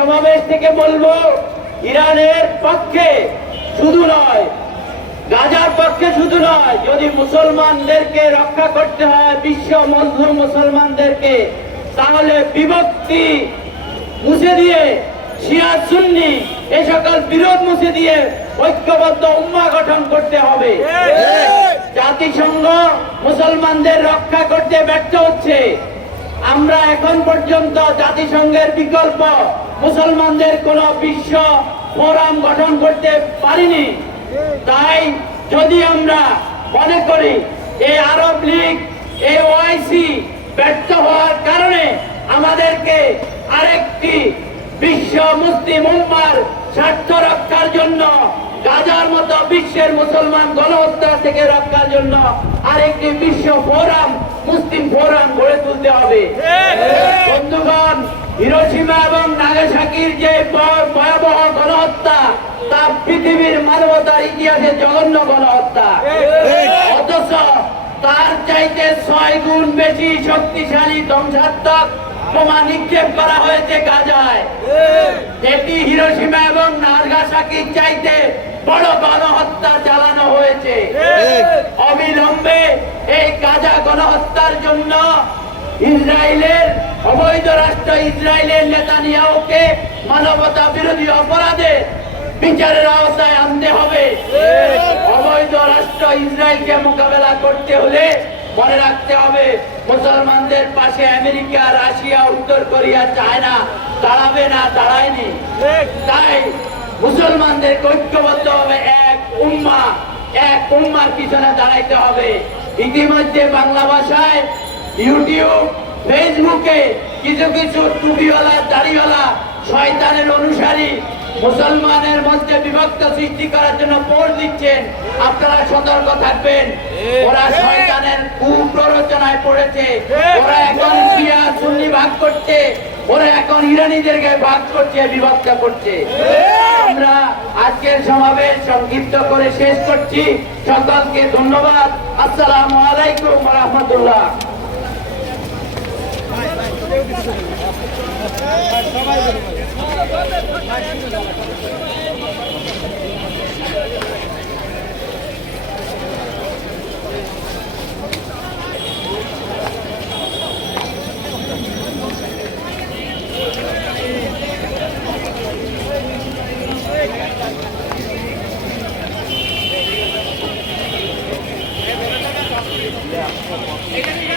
সমাবেশ থেকে বলব, ইরানের পক্ষে শুধু নয়, গাজার পক্ষে শুধু নয়, যদি মুসলমানদেরকে রক্ষা করতে হয়, বিশ্ব মজলুম মুসলমানদেরকে, তাহলে বিভক্তি মুছে দিয়ে, শিয়া সুন্নি, এ সকল বিরোধ মুছে দিয়ে ঐক্যবদ্ধ উম্মা গঠন করতে হবে। জাতিসংঘ মুসলমানদের রক্ষা করতে ব্যর্থ হচ্ছে। আমরা এখন পর্যন্ত জাতিসংঘের বিকল্প মুসলমানদের কোন বিশ্ব ফোরাম গঠন করতে পারিনি। তাই যদি আমরা মনে করি এই আরব লীগ এই ওআইসি ব্যর্থ হওয়ার কারণে আমাদেরকে আরেকটি বিশ্ব মুসলিম উম্মার স্বার্থ রক্ষার জন্য গাজার মতো বিশ্বের মুসলমান গণহত্যা থেকে রক্ষার জন্য আরেকটি বিশ্ব ফোরাম মুসলিম ফোরাম গড়ে তুলতে হবে। বন্ধুগণ হিরোসীমা এবং নাগাসাকির যে ভয়াবহ গণহত্যা, তা পৃথিবীর মানবতার ইতিহাসে জঘন্য গণহত্যা। অথচ তার চাইতে ছয় গুণ বেশি শক্তিশালী ধ্বংসাত্মক বোমা নিক্ষেপ করা হয়েছে গাজায়। যেটি হিরোসীমা এবং নাগাসাকির চাইতে বড় গণহত্যা চালানো হয়েছে। অবিলম্বে এই গাজা গণহত্যার জন্য ইসরায়েলের, অবৈধ রাষ্ট্র ইসরায়েলের নেতানিয়াহুকে মানবতা বিরোধী অপরাধে বিচারের আওতায় আনতে হবে। অবৈধ রাষ্ট্র ইসরায়েলকে মোকাবেলা করতে হলে মনে রাখতে হবে, মুসলমানদের পাশে আমেরিকা, রাশিয়া, উত্তর কোরিয়া, চায়না দাঁড়াবে না, দাঁড়ায়নি। তাই মুসলমানদের ঐক্যবদ্ধ হবে এক উম্মা, এক উম্মার পিছনে দাঁড়াইতে হবে। ইতিমধ্যে বাংলা ভাষায় ইউটিউব ফেসবুকে কিছু কিছু টুপিওয়ালা দাড়িওয়ালা শয়তানের অনুসারী মুসলমানের মধ্যে বিভক্ত সৃষ্টি করার জন্য পোস্ট দিচ্ছেন। আপনারা সতর্ক থাকবেন। ওরা শয়তানের কুপ্ররোচনায় পড়েছে। ওরা এখন শিয়া সুন্নি ভাগ করছে। ওরা এখন ইরানিদেরকে ভাগ করছে বিভক্ত করছে। আমরা আজকের সমাবেশ সংক্ষিপ্ত করে শেষ করছি। সকলকে ধন্যবাদ। আসসালামু আলাইকুম রহমতুল্লাহ। Yeah.